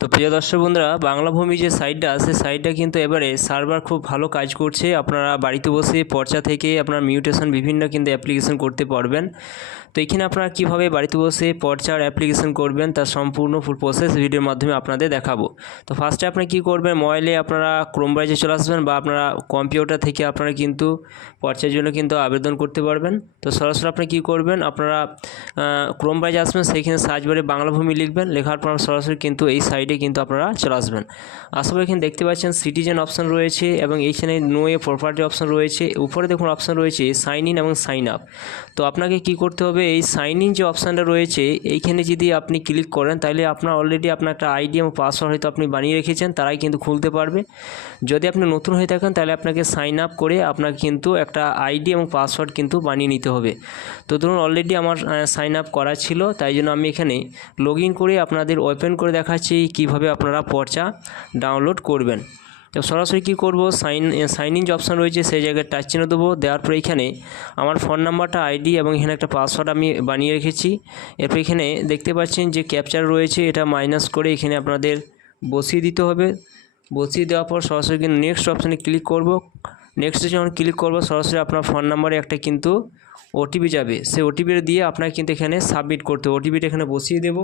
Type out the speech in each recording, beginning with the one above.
তো প্রিয় দর্শক বন্ধুরা, বাংলা ভূমি যে সাইটটা আছে সাইটটা কিন্তু এবারে সার্ভার খুব ভালো কাজ করছে। আপনারা বাড়িতে বসে পর্চা থেকে আপনার মিউটেশন বিভিন্ন কিন্তু অ্যাপ্লিকেশন করতে পারবেন। তো এখানে আপনারা কীভাবে বাড়িতে বসে পর্চার অ্যাপ্লিকেশন করবেন তার সম্পূর্ণ ফুল প্রসেস ভিডিওর মাধ্যমে আপনাদের দেখাবো। তো ফার্স্টে আপনি কী করবেন, মোবাইলে আপনারা ক্রোম ব্রাউজারে চলে আসবেন বা আপনারা কম্পিউটার থেকে আপনারা কিন্তু পর্চার জন্য কিন্তু আবেদন করতে পারবেন। তো সরাসরি আপনি কী করবেন, আপনারা ক্রোম ব্রাউজারে আসবেন, সেইখানে সার্চ বারে বাংলা ভূমি লিখবেন, লেখার পর সরাসরি কিন্তু এই সাইটে কিন্তু আপনারা চলে আসবেন। আসলে এখানে দেখতে পাচ্ছেন সিটিজেন অপশন রয়েছে এবং এইখানে নো এ প্রপার্টি অপশন রয়েছে। উপরে দেখুন অপশন রয়েছে সাইন ইন এবং সাইন আপ। তো আপনাকে কি করতে হবে, এই সাইন ইন যে অপশানটা রয়েছে এইখানে যদি আপনি ক্লিক করেন তাহলে আপনার অলরেডি আপনার একটা আইডি এবং পাসওয়ার্ড হয়তো আপনি বানিয়ে রেখেছেন, তারাই কিন্তু খুলতে পারবে। যদি আপনি নতুন হয়ে থাকেন তাহলে আপনাকে সাইন আপ করে আপনাকে কিন্তু একটা আইডি এবং পাসওয়ার্ড কিন্তু বানিয়ে নিতে হবে। তো ধরুন অলরেডি আমার সাইন আপ করা ছিল, তাই জন্য আমি এখানে লগ ইন করে আপনাদের ওপেন করে দেখাচ্ছি কীভাবে আপনারা পর্চা ডাউনলোড করবেন। তো সরাসরি কী করব, সাইন ইন যে অপশান রয়েছে সেই জায়গায় টাচ চিহ্ন দেবো। দেওয়ার পর এখানে আমার ফোন নাম্বারটা, আইডি এবং এখানে একটা পাসওয়ার্ড আমি বানিয়ে রেখেছি। এরপর এখানে দেখতে পাচ্ছেন যে ক্যাপচার রয়েছে, এটা মাইনাস করে এখানে আপনাদের বসিয়ে দিতে হবে। বসিয়ে দেওয়ার পর সরাসরি কিন্তু নেক্সট অপশানে ক্লিক করব। নেক্সটে যখন ক্লিক করব সরাসরি আপনার ফোন নাম্বারে একটা কিন্তু ওটিপি যাবে, সেই ওটিপিটা দিয়ে আপনাকে কিন্তু এখানে সাবমিট করতে হবে। ওটিপিটা এখানে বসিয়ে দেব,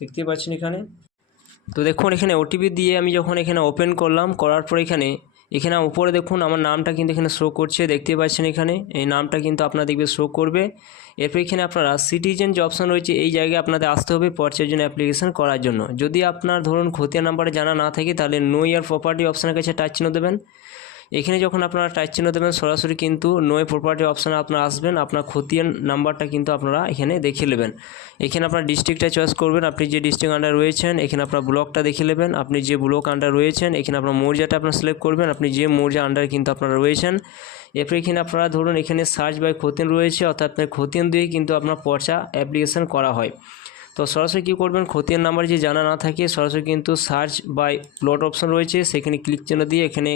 দেখতে পাচ্ছেন এখানে। তো দেখুন এখানে ওটিপি দিয়ে আমি যখন এখানে ওপেন করলাম, করার পর এখানে উপরে দেখুন আমার নামটা কিন্তু এখানে শো করছে, দেখতে পাচ্ছেন এখানে এই নামটা কিন্তু আপনারা দেখবে শো করবে। এরপর এখানে আপনারা সিটিজেন যে অপশান রয়েছে এই জায়গায় আপনাদের আসতে হবে পর্চার জন্য অ্যাপ্লিকেশন করার জন্য। যদি আপনার ধরুন খতিয়ান নাম্বারে জানা না থাকে তাহলে নো ইয়ার প্রপার্টি অপশানের কাছে টাচ চিহ্ন দেবেন। এখানে যখন আপনারা টাচ চিহ্ন দেবেন সরাসরি কিন্তু নো প্রপার্টি অপশানে আপনারা আসবেন, আপনার খতিয়ান নাম্বারটা কিন্তু আপনারা এখানে দেখে নেবেন। এখানে আপনার ডিস্ট্রিক্টটা চয়েস করবেন, আপনি যে ডিস্ট্রিক্ট আন্ডার রয়েছেন এখানে আপনার ব্লকটা দেখে নেবেন। আপনি যে ব্লক আন্ডার রয়েছেন এখানে আপনার মৌজাটা আপনার সিলেক্ট করবেন, আপনি যে মৌজা আন্ডার কিন্তু আপনারা রয়েছেন। এরপর এখানে আপনারা ধরুন এখানে সার্চ বাই খতিয়ান রয়েছে, অর্থাৎ আপনার খতিয়ান দিয়ে কিন্তু আপনার পর্চা অ্যাপ্লিকেশন করা হয়। তো সরাসরি কী করবেন, খতিয়ান নাম্বার যে জানা না থাকে সরাসরি কিন্তু সার্চ বাই প্লট অপশন রয়েছে সেখানে ক্লিক চিহ্ন দিয়ে এখানে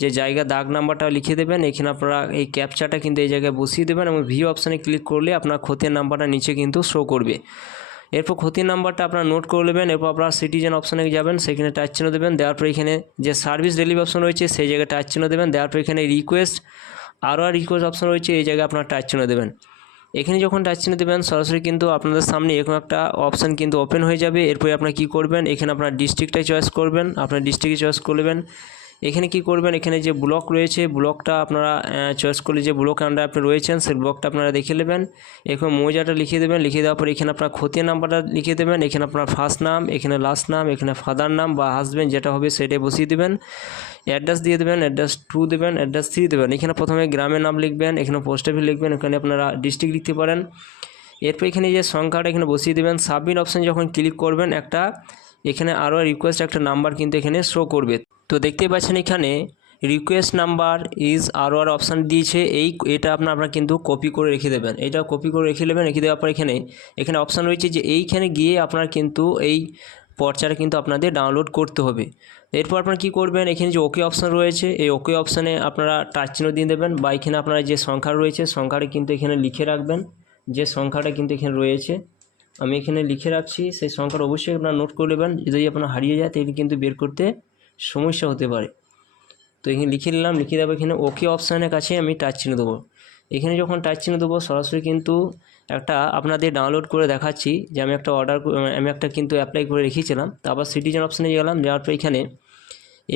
যে জায়গা দাগ নাম্বারটা লিখে দেবেন। এখানে আপনারা এই ক্যাপচাটা কিন্তু এই জায়গায় বসিয়ে দেবেন এবং ভিউ অপশানে ক্লিক করলে আপনার খতিয়ান নাম্বারটা নিচে কিন্তু শো করবে। এরপর খতিয়ান নাম্বারটা আপনারা নোট করে নেবেন। এরপর আপনারা সিটিজেন অপশানে যাবেন, সেখানে টাচ চিহ্ন দেবেন। দেওয়ার পর এখানে যে সার্ভিস ডেলিভারি অপশন রয়েছে সেই জায়গায় টাচ চিহ্ন দেবেন। দেওয়ার পর এখানে রিকোয়েস্ট রিকোয়েস্ট অপশন রয়েছে এই জায়গায় আপনারা টাচ চিহ্ন দেবেন। এখানে যখন টাচ চিহ্ন দেবেন সরাসরি কিন্তু আপনাদের সামনে এরকম একটা অপশান কিন্তু ওপেন হয়ে যাবে। এরপরে আপনারা কী করবেন, এখানে আপনার ডিস্ট্রিক্টটাই চয়েস করবেন, আপনার ডিস্ট্রিক্টে চয়েস করবেন। এখানে কি করবেন, এখানে যে ব্লক রয়েছে ব্লকটা আপনারা চয়েস করলে যে ব্লক আন্ডার আপনি রয়েছেন সেই ব্লকটা আপনারা দেখে নেবেন। এরকম মৌজাটা লিখে দেবেন, লিখে দেওয়ার পর এখানে আপনার খতিয়ান নাম্বারটা লিখে দেবেন। এখানে আপনার ফার্স্ট নাম, এখানে লাস্ট নাম, এখানে ফাদার নাম বা হাজব্যান্ড যেটা হবে সেটাই বসিয়ে দেবেন। অ্যাড্রেস দিয়ে দেবেন, অ্যাড্রেস 2 দেবেন, অ্যাড্রেস 3 দেবেন। এখানে প্রথমে গ্রামের নাম লিখবেন, এখানে পোস্ট অফিস লিখবেন, এখানে আপনারা ডিস্ট্রিক্ট লিখতে পারেন। এরপর এখানে যে সংখ্যাটা এখানে বসিয়ে দেবেন। সাবমিট অপশান যখন ক্লিক করবেন একটা এখানে রিকোয়েস্ট একটা নাম্বার কিন্তু এখানে শো করবে। তো দেখতেই পাচ্ছেন এখানে রিকোয়েস্ট নাম্বার ইজ অপশান দিয়েছে, এটা আপনারা কিন্তু কপি করে রেখে দেবেন। এটা কপি করে রেখে নেবেন। রেখে দেওয়ার পর এখানে অপশান রয়েছে যে এইখানে গিয়ে আপনারা কিন্তু এই পর্চাটা কিন্তু আপনাদের ডাউনলোড করতে হবে। এরপর আপনারা কী করবেন, এখানে যে ওকে অপশান রয়েছে এই ওকে অপশানে আপনারা টাচ চিহ্ন দিয়ে দেবেন বা এখানে আপনারা যে সংখ্যা রয়েছে সংখ্যাটা কিন্তু এখানে লিখে রাখবেন। যে সংখ্যাটা কিন্তু এখানে রয়েছে আমি এখানে লিখে রাখছি, সেই সংখ্যাটা অবশ্যই আপনারা নোট করে নেবেন। যদি আপনার হারিয়ে যায় তাহলে কিন্তু বের করতে সমস্যা হতে পারে। তো এখানে লিখে নিলাম, লিখে দেবো। এখানে ওকে অপশানের কাছে আমি টাচ চিহ্ন দেবো। এখানে যখন টাচ চিহ্ন দেবো সরাসরি কিন্তু একটা আপনাদের ডাউনলোড করে দেখাচ্ছি যে আমি একটা কিন্তু অ্যাপ্লাই করে রেখেছিলাম। তারপর সিটিজেন অপশানে গেলাম, যাওয়ার পর এখানে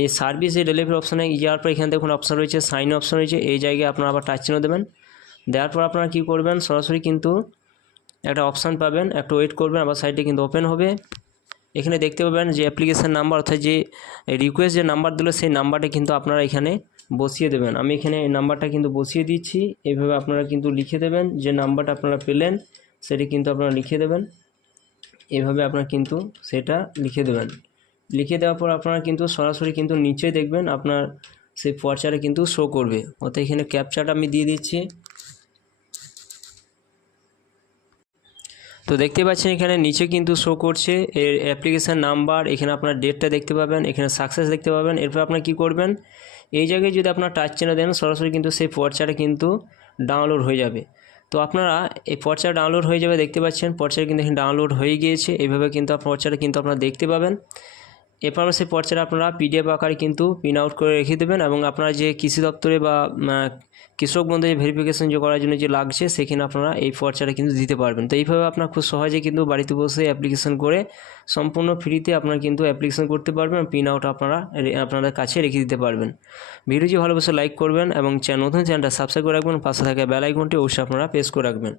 এই সার্ভিস ডেলিভারি অপশানে যাওয়ার পর এখানে দেখুন অপশান রয়েছে সাইন অপশান রয়েছে, এই জায়গায় আপনারা আবার টাচ চিহ্ন দেবেন। দেওয়ার পর আপনারা কী করবেন, সরাসরি কিন্তু একটা অপশান পাবেন, একটু ওয়েট করবেন, আবার সাইটে কিন্তু ওপেন হবে। এখানে দেখতে পাবেন যে অ্যাপ্লিকেশান নাম্বার অর্থাৎ যে রিকোয়েস্ট যে নাম্বার দিল সেই নাম্বারটা কিন্তু আপনারা এখানে বসিয়ে দেবেন। আমি এখানে এই নাম্বারটা কিন্তু বসিয়ে দিচ্ছি। এইভাবে আপনারা কিন্তু লিখে দেবেন, যে নাম্বারটা আপনারা পেলেন সেটি কিন্তু আপনারা লিখে দেবেন। এভাবে আপনারা কিন্তু সেটা লিখে দেবেন। লিখে দেওয়ার পর আপনারা কিন্তু সরাসরি কিন্তু নিচে দেখবেন আপনার সেই পর্চাটা কিন্তু শো করবে। অর্থাৎ এখানে ক্যাপচাটা আমি দিয়ে দিচ্ছি। তো দেখতে পাচ্ছেন এখানে নিচে কিন্তু শো করছে এর অ্যাপ্লিকেশান নাম্বার, এখানে আপনার ডেটটা দেখতে পাবেন, এখানে সাকসেস দেখতে পাবেন। এরপর আপনার কি করবেন, এই জায়গায় যদি আপনার টাচ চিহ্ন দেন সরাসরি কিন্তু সেই পর্চাটা কিন্তু ডাউনলোড হয়ে যাবে। তো আপনারা এই পর্চা ডাউনলোড হয়ে যাবে, দেখতে পাচ্ছেন পর্চাটা কিন্তু এখানে ডাউনলোড হয়ে গিয়েছে। এইভাবে কিন্তু পর্চাটা কিন্তু আপনারা দেখতে পাবেন। এরপর সেই পর্চাটা আপনারা পিডিএফ আকারে কিন্তু প্রিন্ট আউট করে রেখে দেবেন এবং আপনারা যে কৃষি দপ্তরে বা কৃষক বন্ধু যে ভেরিফিকেশন যে করার জন্য যে লাগছে সেখানে আপনারা এই পর্চাটা কিন্তু দিতে পারবেন। তো এইভাবে আপনারা খুব সহজে কিন্তু বাড়িতে বসে অ্যাপ্লিকেশন করে সম্পূর্ণ ফ্রিতে আপনারা কিন্তু অ্যাপ্লিকেশন করতে পারবেন, প্রিন্ট আউট আপনারা আপনাদের কাছে রেখে দিতে পারবেন। ভিডিওটি ভালোবাসে লাইক করবেন এবং নতুন চ্যানেলটা সাবস্ক্রাইব করে রাখবেন, পাশে থাকা বেল আইকনটি অবশ্যই আপনারা প্রেস করে রাখবেন।